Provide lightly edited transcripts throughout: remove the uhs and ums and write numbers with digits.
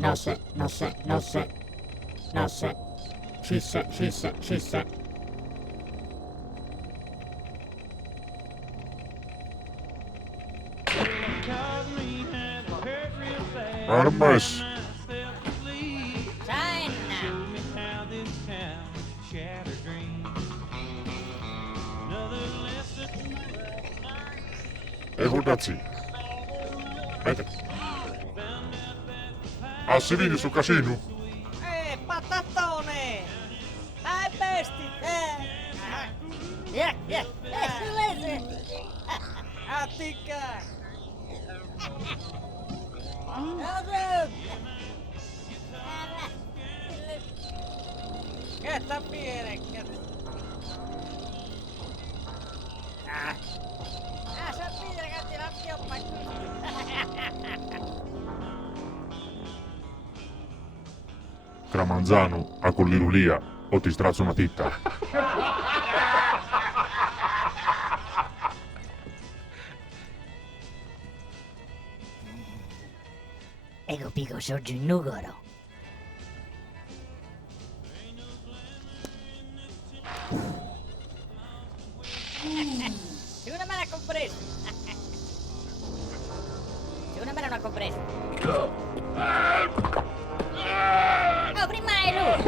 No se, no se, no se, no se. She said, she said, she said. Armas. Ragazzi. Ah, si vede sul casino? Patatone! Bestie! Attica! Che sta bene? Sapete ragazzi, la pioppa Tramanzano, a Collirulia, o ti strazzo una titta. Ego pico sorge in nugoro. Una me l'ha compreso! Una me l'ha compreso! Oh, prima è lui!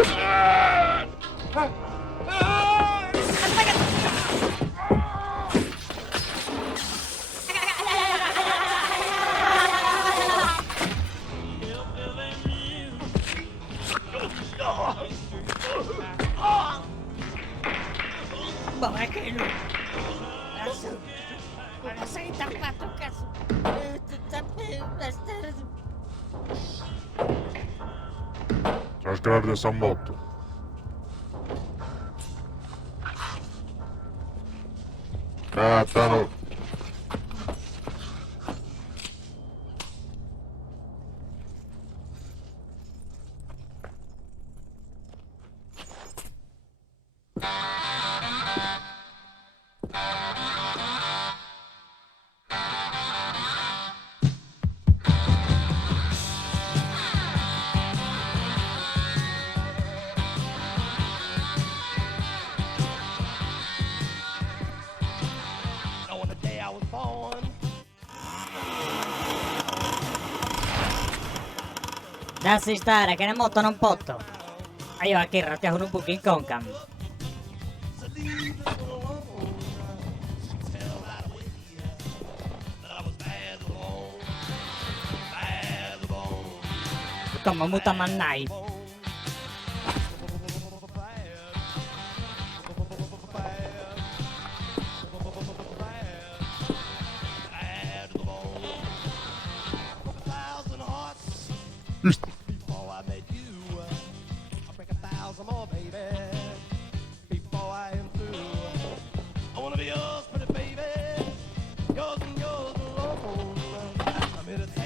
Boh, è che lui! Ma sei tappato, cazzo! C'è sgrave del San Botto. Cattano. Lasci stare, che ne montano un potto. E io a chi rattiamo un buco in concam. Come muta mannai. Yours, pretty baby, yours and yours alone. I'm here to